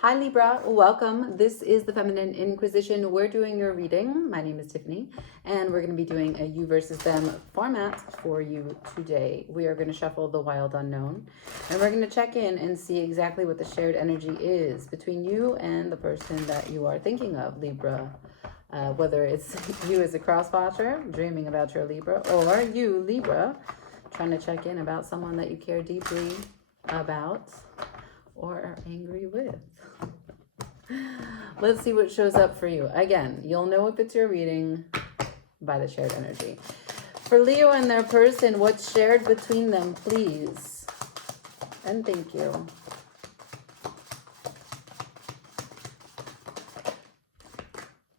Hi Libra, welcome. This is the Feminine Inquisition. We're doing your reading. My name is Tiffany, and we're going to be doing a you versus them format for you today. We are going to shuffle the wild unknown, and we're going to check in and see exactly what the shared energy is between you and the person that you are thinking of, Libra. Whether it's you as a cross-watcher, dreaming about your Libra, or you, Libra, trying to check in about someone that you care deeply about or are angry with. Let's see what shows up for you. Again, you'll know if it's your reading by the shared energy. For Leo and their person, what's shared between them, please? And thank you.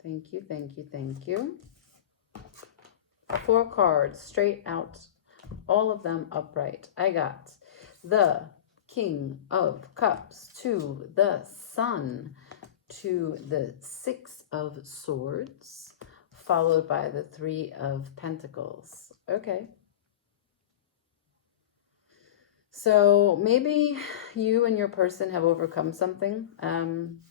Thank you, thank you, thank you. 4 cards, straight out. All of them upright. I got the King of Cups to the Sun to the 6 of Swords, followed by the 3 of Pentacles. Okay. So maybe you and your person have overcome something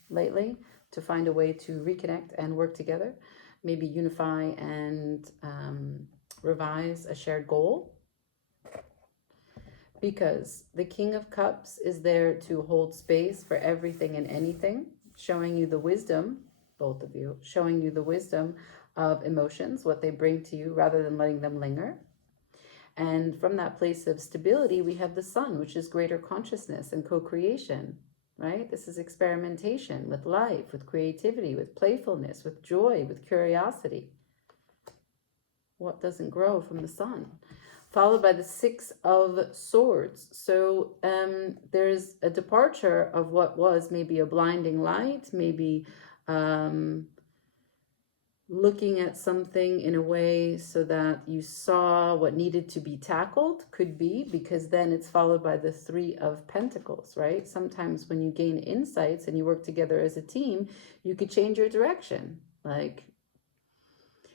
lately to find a way to reconnect and work together. Maybe unify and revise a shared goal. Because the King of Cups is there to hold space for everything and anything, showing you the wisdom, both of you, showing you the wisdom of emotions, what they bring to you, rather than letting them linger. And from that place of stability, we have the Sun, which is greater consciousness and co-creation, right? This is experimentation with life, with creativity, with playfulness, with joy, with curiosity. What doesn't grow from the Sun? Followed by the 6 of Swords. So there's a departure of what was maybe a blinding light, maybe looking at something in a way so that you saw what needed to be tackled, could be, because then it's followed by the 3 of Pentacles, right? Sometimes when you gain insights and you work together as a team, you could change your direction. Like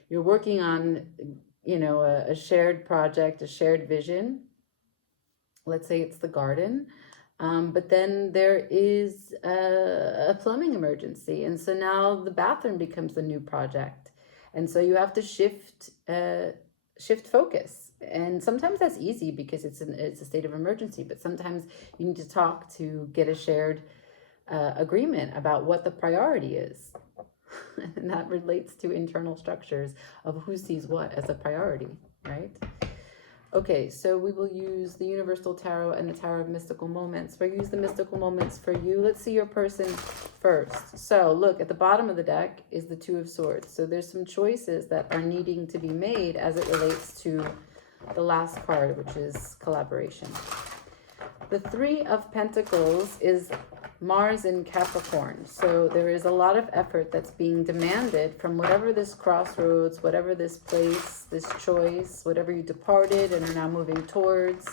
you're working on a shared project, a shared vision. Let's say it's the garden. But then there is a plumbing emergency. And so now the bathroom becomes the new project. And so you have to shift focus. And sometimes that's easy because it's a state of emergency. But sometimes you need to talk to get a shared agreement about what the priority is. And that relates to internal structures of who sees what as a priority, right? Okay, so we will use the Universal Tarot and the Tower of Mystical Moments. We'll use the Mystical Moments for you. Let's see your person first. So look, at the bottom of the deck is the 2 of Swords. So there's some choices that are needing to be made as it relates to the last card, which is collaboration. The 3 of Pentacles is Mars in Capricorn. So there is a lot of effort that's being demanded from whatever this crossroads, whatever this place, this choice, whatever you departed and are now moving towards.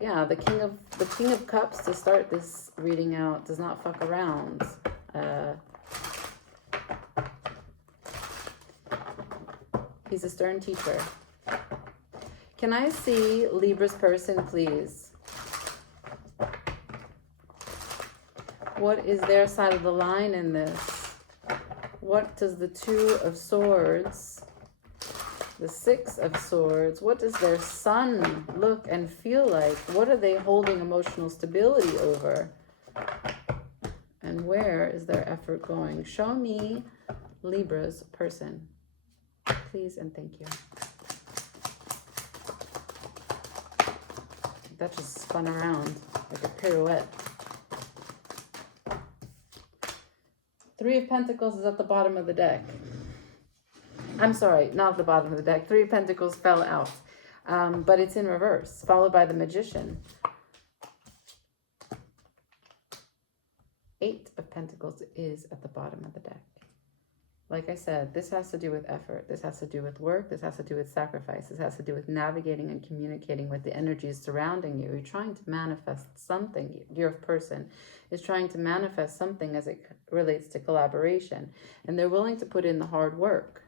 Yeah, the King of Cups, to start this reading out, does not fuck around. He's a stern teacher. Can I see Libra's person, please? What is their side of the line in this? What does the 2 of Swords, the 6 of Swords, what does their Sun look and feel like? What are they holding emotional stability over? And where is their effort going? Show me Libra's person, please and thank you. That just spun around like a pirouette. 3 of Pentacles is at the bottom of the deck. I'm sorry, not at the bottom of the deck. 3 of Pentacles fell out, but it's in reverse, followed by the Magician. 8 of Pentacles is at the bottom of the deck. Like I said, this has to do with effort. This has to do with work. This has to do with sacrifice. This has to do with navigating and communicating with the energies surrounding you. You're trying to manifest something. Your person is trying to manifest something as it relates to collaboration. And they're willing to put in the hard work.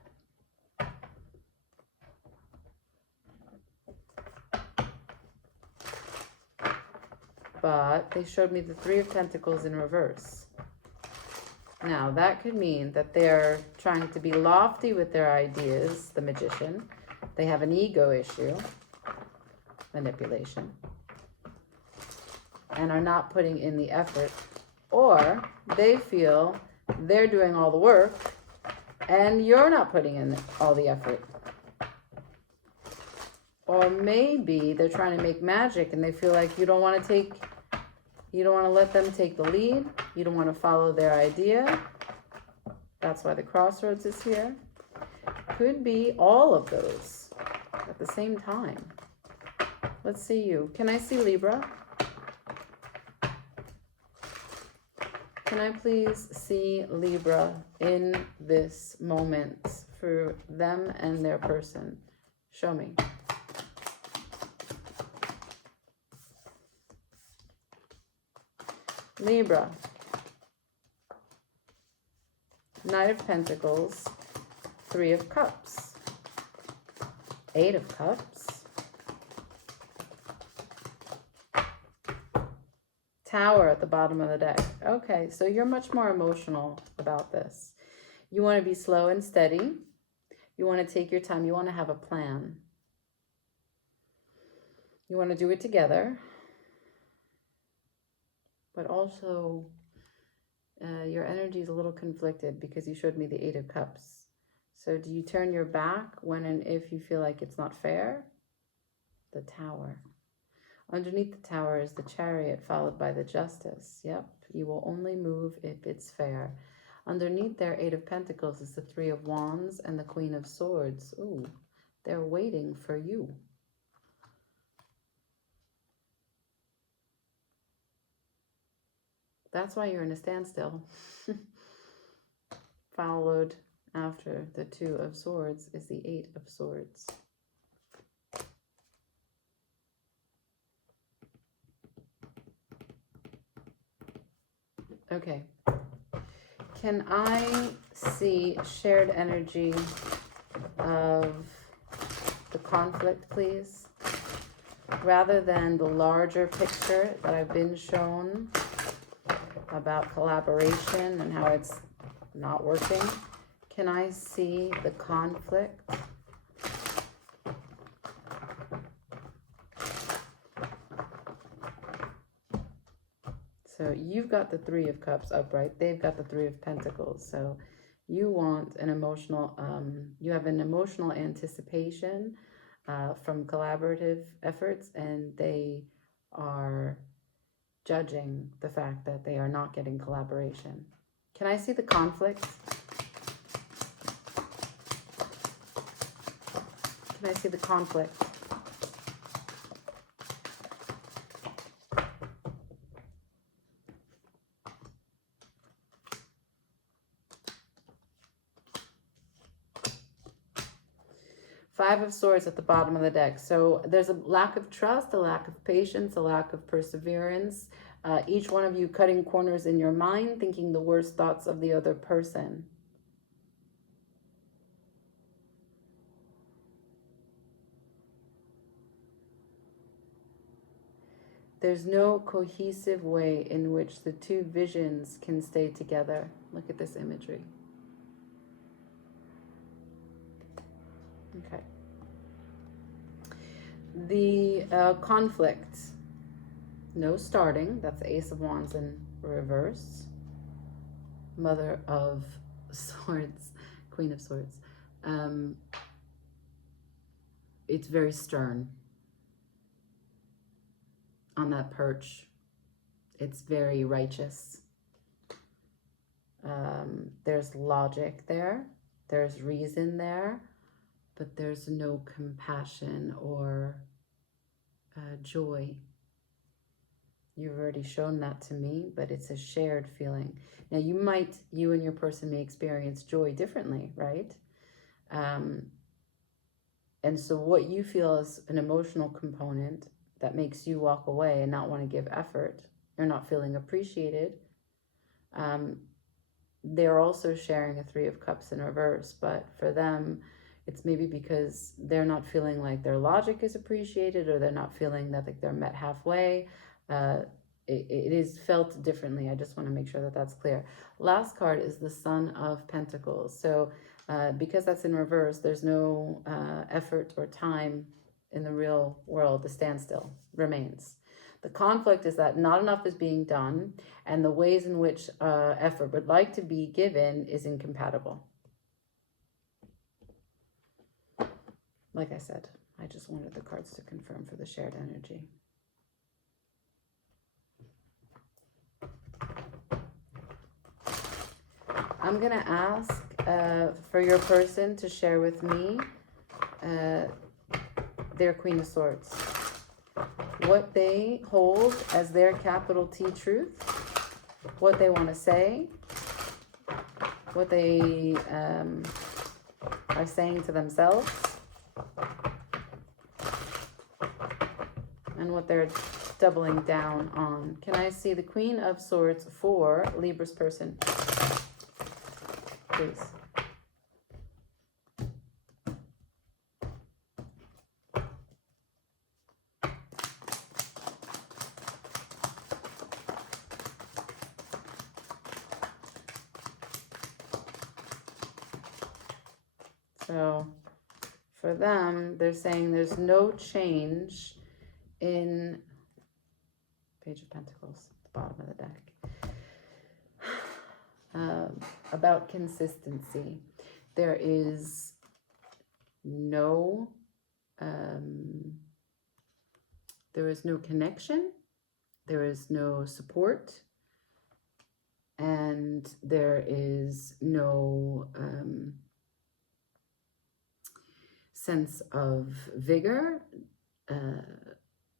But they showed me the 3 of Pentacles in reverse. Now, that could mean that they're trying to be lofty with their ideas, the Magician. They have an ego issue, manipulation, and are not putting in the effort. Or they feel they're doing all the work and you're not putting in all the effort. Or maybe they're trying to make magic and they feel like you don't want to let them take the lead. You don't want to follow their idea. That's why the crossroads is here. Could be all of those at the same time. Let's see you. Can I see Libra? Can I please see Libra in this moment for them and their person? Show me. Libra. Knight of Pentacles, Three of Cups, Eight of Cups, Tower at the bottom of the deck. Okay, so you're much more emotional about this. You want to be slow and steady. You want to take your time. You want to have a plan. You want to do it together. But also, your energy is a little conflicted because you showed me the Eight of Cups. So do you turn your back when and if you feel like it's not fair? The Tower. Underneath the Tower is the Chariot, followed by the Justice. Yep, you will only move if it's fair. Underneath their Eight of Pentacles is the Three of Wands and the Queen of Swords. Ooh, they're waiting for you. That's why you're in a standstill. Followed after the Two of Swords is the Eight of Swords. Okay. Can I see shared energy of the conflict, please? Rather than the larger picture that I've been shown about collaboration and how it's not working, can I see the conflict? So you've got the Three of Cups upright. They've got the Three of Pentacles. So you want an emotional, you have an emotional anticipation from collaborative efforts, and they are judging the fact that they are not getting collaboration. Can I see the conflict? Can I see the conflict? Five of Swords at the bottom of the deck. So there's a lack of trust, a lack of patience, a lack of perseverance. Each one of you cutting corners in your mind, thinking the worst thoughts of the other person. There's no cohesive way in which the two visions can stay together. Look at this imagery. Okay. The conflict. No starting. That's the Ace of Wands in reverse. Mother of Swords. Queen of Swords. It's very stern. On that perch. It's very righteous. There's logic there. There's reason there. But there's no compassion or joy. You've already shown that to me, but it's a shared feeling. Now, you and your person may experience joy differently, right? And so what you feel is an emotional component that makes you walk away and not want to give effort. You're not feeling appreciated. They're also sharing a Three of Cups in reverse, but for them, it's maybe because they're not feeling like their logic is appreciated, or they're not feeling that they're met halfway. it is felt differently. I just want to make sure that that's clear. Last card is the Son of Pentacles. So because that's in reverse, there's no effort or time in the real world. The standstill remains. The conflict is that not enough is being done, and the ways in which effort would like to be given is incompatible. Like I said, I just wanted the cards to confirm for the shared energy. I'm going to ask for your person to share with me their Queen of Swords. What they hold as their capital T truth, what they want to say, what they are saying to themselves, and what they're doubling down on. Can I see the Queen of Swords for Libra's person? Please. So for them, they're saying there's no change in Page of Pentacles, the bottom of the deck. About consistency. There is no connection, there is no support, and there is no sense of vigor,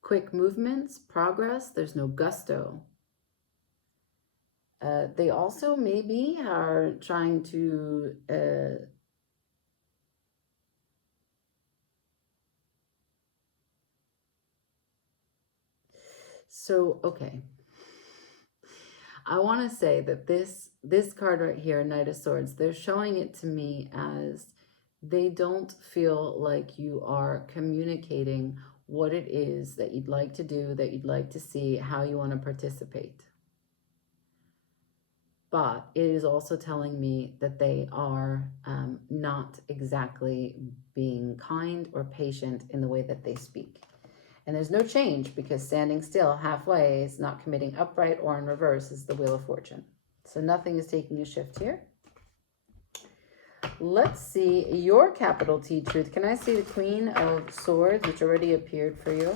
quick movements, progress. There's no gusto. They also maybe are trying to okay. I want to say that this card right here, Knight of Swords, they're showing it to me as they don't feel like you are communicating what it is that you'd like to do, that you'd like to see, how you want to participate. But it is also telling me that they are not exactly being kind or patient in the way that they speak. And there's no change, because standing still halfway is not committing upright, or in reverse is the Wheel of Fortune. So nothing is taking a shift here. Let's see your capital T truth. Can I see the Queen of Swords, which already appeared for you?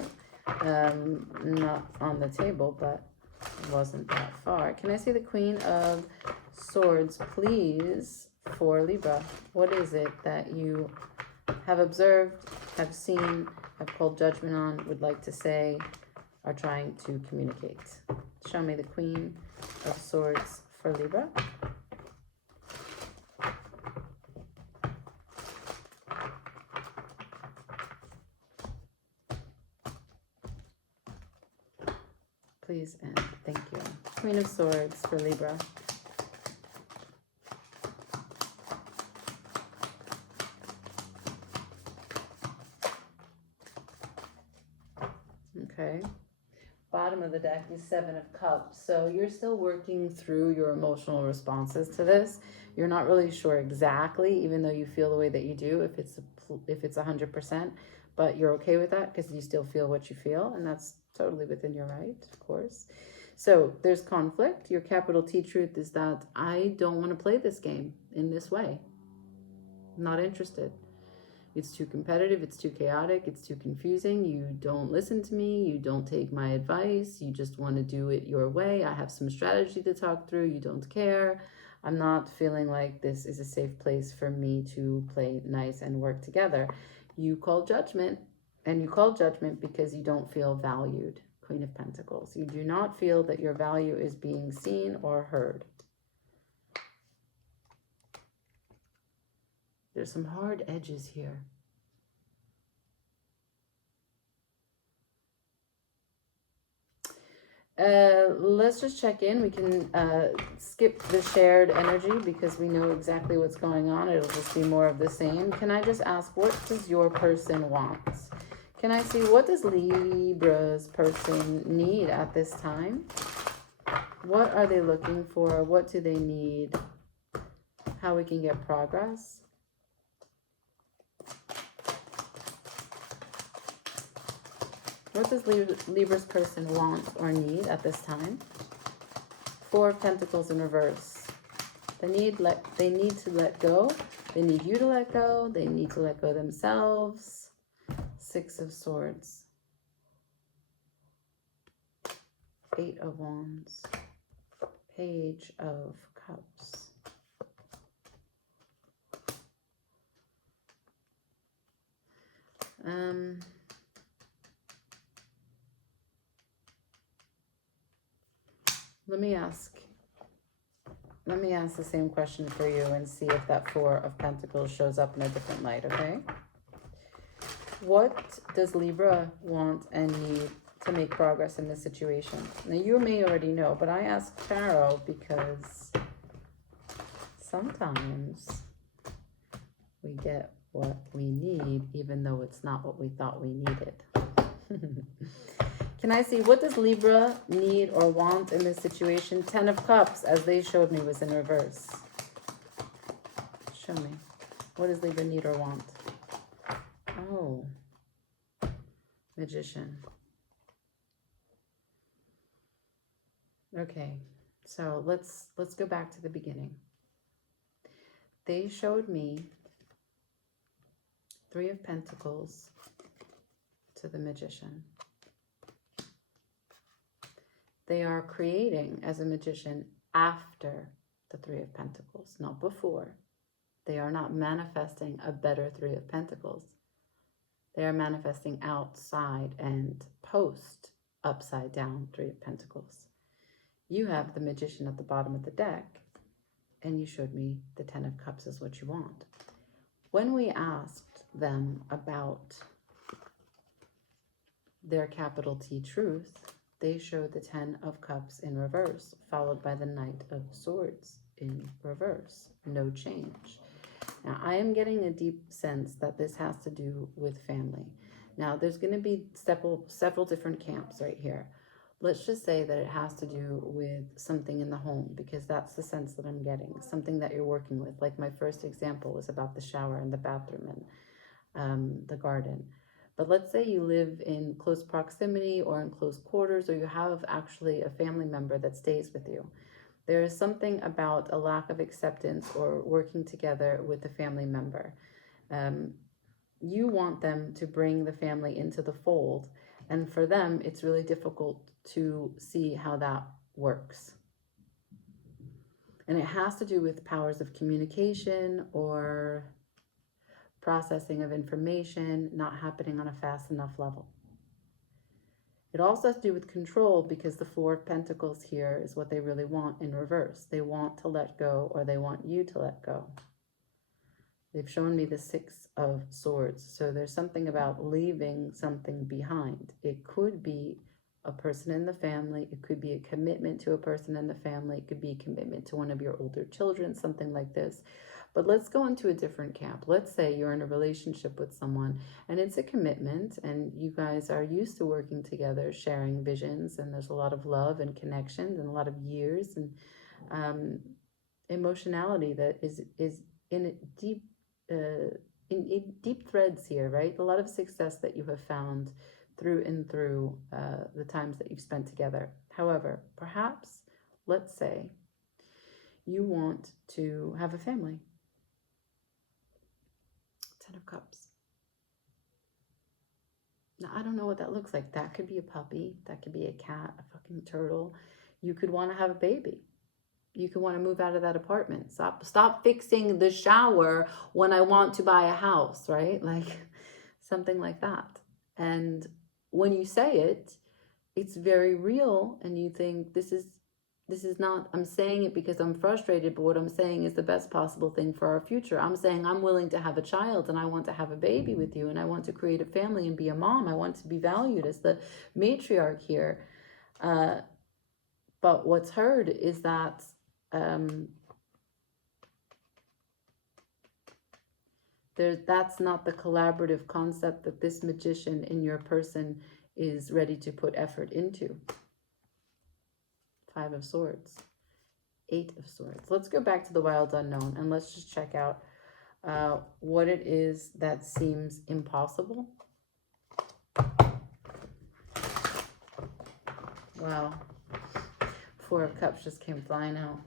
Not on the table, but it wasn't that far. Can I see the Queen of Swords, please, for Libra? What is it that you have observed, have seen, have called judgment on, would like to say, are trying to communicate? Show me the Queen of Swords for Libra. Please and thank you. Queen of Swords for Libra. Okay. Bottom of the deck is Seven of Cups. So you're still working through your emotional responses to this. You're not really sure exactly, even though you feel the way that you do, if it's 100%, but you're okay with that because you still feel what you feel, and that's totally within your right, of course. So there's conflict. Your capital T truth is that I don't want to play this game in this way. I'm not interested. It's too competitive, it's too chaotic, it's too confusing. You don't listen to me, you don't take my advice, you just want to do it your way. I have some strategy to talk through, you don't care. I'm not feeling like this is a safe place for me to play nice and work together. You call judgment, and you call judgment because you don't feel valued. Queen of Pentacles. You do not feel that your value is being seen or heard. There's some hard edges here. Let's just check in. We can skip the shared energy because we know exactly what's going on. It'll just be more of the same. Can I just ask, what does your person want? Can I see, what does Libra's person need at this time? What are they looking for? What do they need? How we can get progress? What does Libra's person want or need at this time? Four of Pentacles in reverse. They need to let go. They need you to let go. They need to let go themselves. Six of Swords. Eight of Wands. Page of Cups. Let me ask the same question for you and see if that Four of Pentacles shows up in a different light, okay? What does Libra want and need to make progress in this situation? Now, you may already know, but I ask Tarot because sometimes we get what we need, even though it's not what we thought we needed. Can I see, what does Libra need or want in this situation? Ten of Cups, as they showed me, was in reverse. Show me. What does Libra need or want? Oh. Magician. Okay. So let's go back to the beginning. They showed me Three of Pentacles to the Magician. They are creating as a magician after the Three of Pentacles, not before. They are not manifesting a better Three of Pentacles. They are manifesting outside and post upside down Three of Pentacles. You have the Magician at the bottom of the deck, and you showed me the Ten of Cups is what you want. When we asked them about their capital T truth, they showed the Ten of Cups in reverse, followed by the Knight of Swords in reverse. No change. Now, I am getting a deep sense that this has to do with family. Now, there's going to be several different camps right here. Let's just say that it has to do with something in the home, because that's the sense that I'm getting. Something that you're working with. Like my first example was about the shower and the bathroom and the garden. But let's say you live in close proximity or in close quarters, or you have actually a family member that stays with you. There is something about a lack of acceptance or working together with a family member. You want them to bring the family into the fold, and for them, it's really difficult to see how that works. And it has to do with powers of communication or processing of information not happening on a fast enough level. It also has to do with control, because the Four of Pentacles here is what they really want in reverse. They want to let go, or they want you to let go. They've shown me the Six of Swords. So there's something about leaving something behind. It could be a person in the family. It could be a commitment to a person in the family. It could be a commitment to one of your older children, something like this. But let's go into a different camp. Let's say you're in a relationship with someone and it's a commitment, and you guys are used to working together, sharing visions, and there's a lot of love and connections and a lot of years and emotionality that is in deep threads here, right? A lot of success that you have found through and through the times that you've spent together. However, perhaps, let's say, you want to have a family. Ten of Cups. Now, I don't know what that looks like. That could be a puppy. That could be a cat, a fucking turtle. You could want to have a baby. You could want to move out of that apartment. Stop fixing the shower when I want to buy a house, right? Like something like that. And when you say it, it's very real, and you think this is not, I'm saying it because I'm frustrated, but what I'm saying is the best possible thing for our future. I'm saying I'm willing to have a child, and I want to have a baby with you, and I want to create a family and be a mom. I want to be valued as the matriarch here. But what's heard is that that's not the collaborative concept that this magician in your person is ready to put effort into. 5 of Swords, 8 of Swords. Let's go back to the wild unknown and let's just check out what it is that seems impossible. Wow. 4 of Cups just came flying out.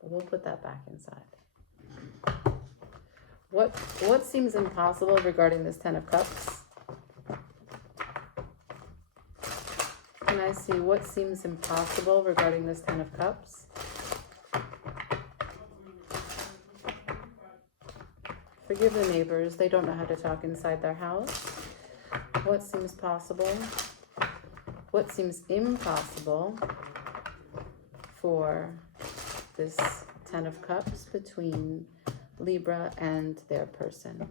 But we'll put that back inside. What seems impossible regarding this 10 of Cups? Can I see what seems impossible regarding this 10 of Cups? Forgive the neighbors. They don't know how to talk inside their house. What seems possible? What seems impossible for this 10 of Cups between Libra and their person?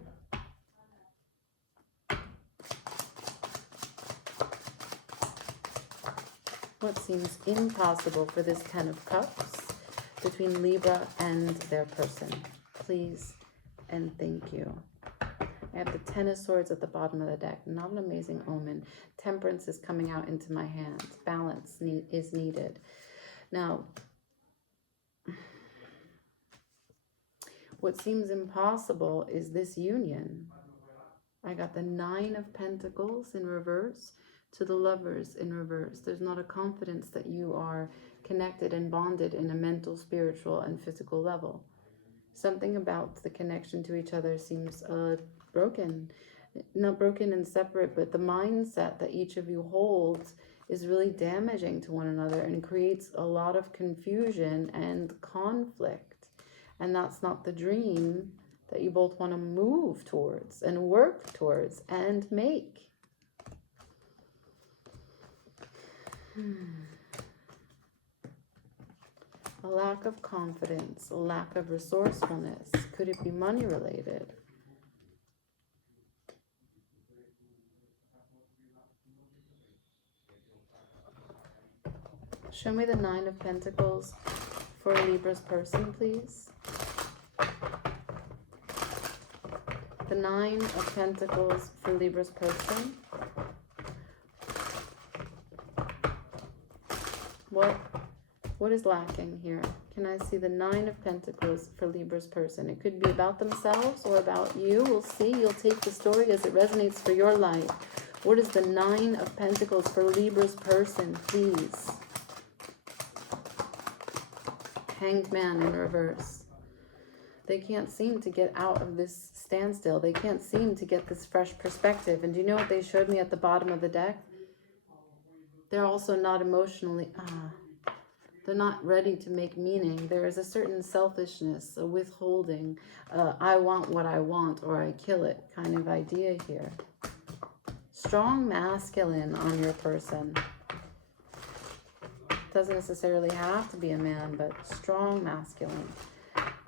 What seems impossible for this 10 of Cups between Libra and their person? Please and thank you. I have the 10 of Swords at the bottom of the deck. Not an amazing omen. Temperance is coming out into my hands. Balance is needed. Now, what seems impossible is this union. I got the 9 of Pentacles in reverse to the Lovers in reverse. There's not a confidence that you are connected and bonded in a mental, spiritual, and physical level. Something about the connection to each other seems broken. Not broken and separate, but the mindset that each of you holds is really damaging to one another and creates a lot of confusion and conflict. And that's not the dream that you both want to move towards and work towards and make. A lack of confidence, a lack of resourcefulness. Could it be money related? Show me the 9 of Pentacles for Libra's person, please. The 9 of Pentacles for Libra's person. What is lacking here? Can I see the 9 of Pentacles for Libra's person? It could be about themselves or about you. We'll see. You'll take the story as it resonates for your life. What is the 9 of Pentacles for Libra's person, please? Hanged Man in reverse. They can't seem to get out of this standstill. They can't seem to get this fresh perspective. And do you know what they showed me at the bottom of the deck? They're also not emotionally... they're not ready to make meaning. There is a certain selfishness, a withholding, I want what I want or I kill it kind of idea here. Strong masculine on your person. Doesn't necessarily have to be a man, but strong masculine.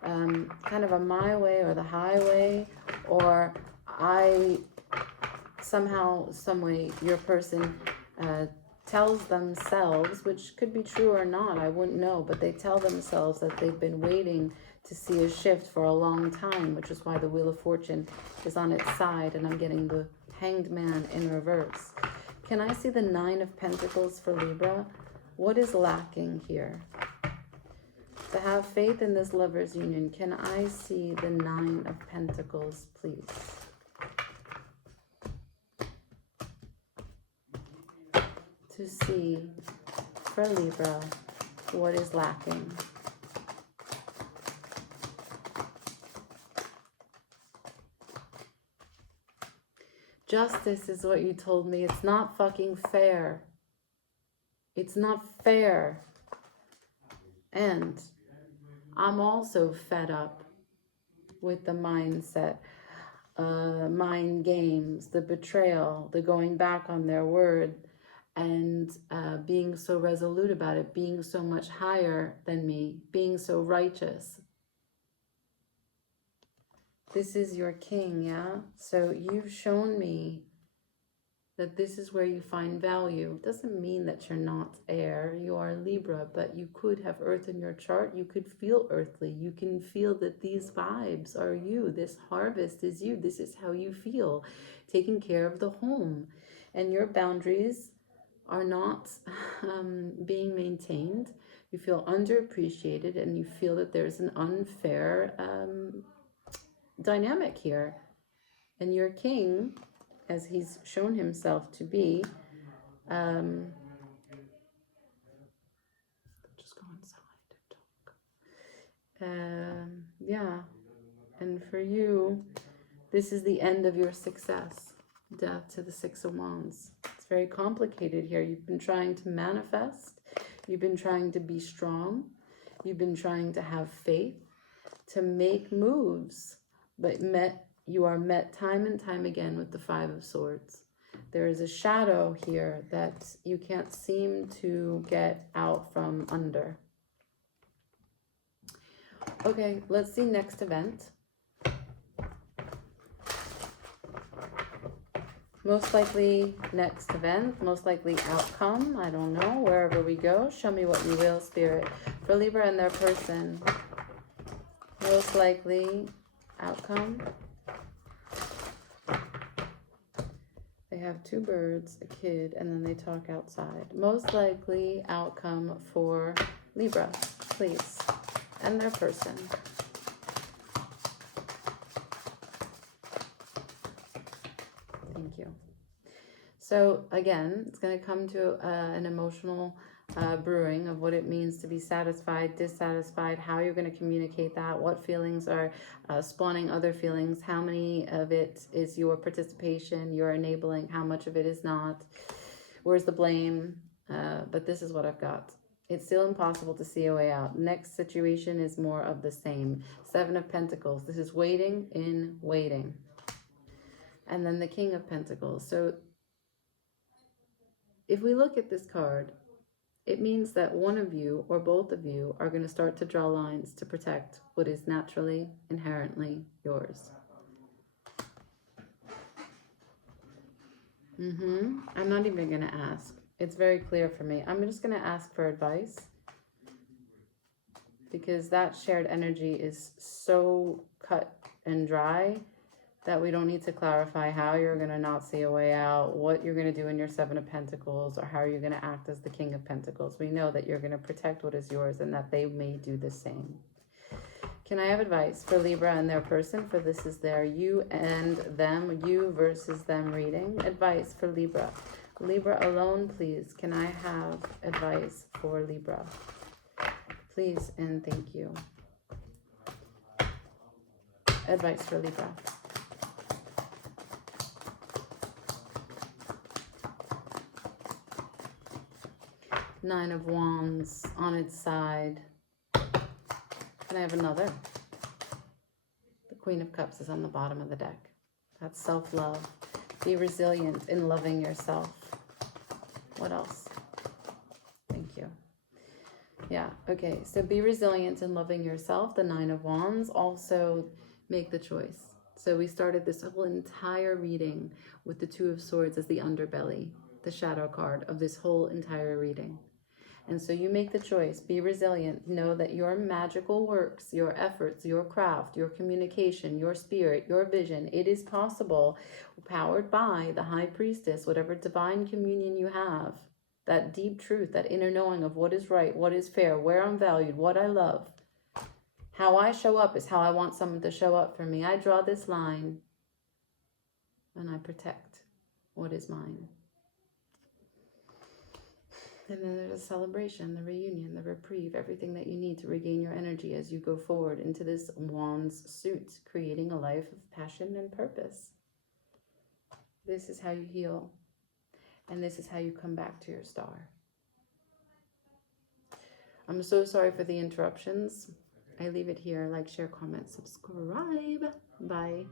Kind of a my way or the highway, or I somehow, some way, your person tells themselves, which could be true or not, I wouldn't know, but they tell themselves that they've been waiting to see a shift for a long time, which is why the Wheel of Fortune is on its side and I'm getting the Hanged Man in reverse. Can I see the 9 of Pentacles for Libra? What is lacking here? To have faith in this lover's union, can I see the 9 of Pentacles, please? To see for Libra what is lacking. Justice is what you told me. It's not fucking fair. It's not fair. And I'm also fed up with the mindset, mind games, the betrayal, the going back on their word, and being so resolute about it, being so much higher than me, being so righteous. This is your king, yeah? So you've shown me that this is where you find value. It doesn't mean that you're not air, you are Libra, but you could have earth in your chart. You could feel earthly. You can feel that these vibes are you. This harvest is you. This is how you feel. Taking care of the home. And your boundaries are not being maintained. You feel underappreciated, and you feel that there's an unfair dynamic here. And your king, as he's shown himself to be, just go inside and talk. Yeah, and for you, this is the end of your success. Death to the Six of Wands. It's very complicated here. You've been trying to manifest. You've been trying to be strong. You've been trying to have faith, to make moves, but you are met time and time again with the Five of Swords. There is a shadow here that you can't seem to get out from under. Okay, let's see next event. Most likely next event, most likely outcome, I don't know, wherever we go. Show me what you will, Spirit. For Libra and their person, most likely outcome. They have two birds, a kid, and then they talk outside. Most likely outcome for Libra, please, and their person. Thank you. So again, it's going to come to an emotional brewing of what it means to be satisfied, dissatisfied, how you're going to communicate that, what feelings are spawning other feelings, how many of it is your participation, your enabling, how much of it is not, where's the blame, but this is what I've got. It's still impossible to see a way out. Next situation is more of the same. Seven of Pentacles. This is waiting in waiting. And then the King of Pentacles. So if we look at this card, it means that one of you or both of you are going to start to draw lines to protect what is naturally, inherently yours. I'm not even going to ask. It's very clear for me. I'm just going to ask for advice, because that shared energy is so cut and dry that we don't need to clarify how you're going to not see a way out, what you're going to do in your Seven of Pentacles, or how you're going to act as the King of Pentacles. We know that you're going to protect what is yours and that they may do the same. Can I have advice for Libra and their person? For this is their you and them, you versus them reading. Advice for Libra. Libra alone, please. Can I have advice for Libra? Please and thank you. Advice for Libra. Nine of Wands on its side. Can I have another? The Queen of Cups is on the bottom of the deck. That's self-love. Be resilient in loving yourself. What else? Thank you. Yeah, okay. So be resilient in loving yourself. The Nine of Wands. Also make the choice. So we started this whole entire reading with the Two of Swords as the underbelly, the shadow card of this whole entire reading. And so you make the choice, be resilient, know that your magical works, your efforts, your craft, your communication, your spirit, your vision, it is possible, powered by the High Priestess, whatever divine communion you have, that deep truth, that inner knowing of what is right, what is fair, where I'm valued, what I love. How I show up is how I want someone to show up for me. I draw this line and I protect what is mine. And then there's a celebration, the reunion, the reprieve, everything that you need to regain your energy as you go forward into this Wands suit, creating a life of passion and purpose. This is how you heal. And this is how you come back to your star. I'm so sorry for the interruptions. I leave it here. Like, share, comment, subscribe. Bye.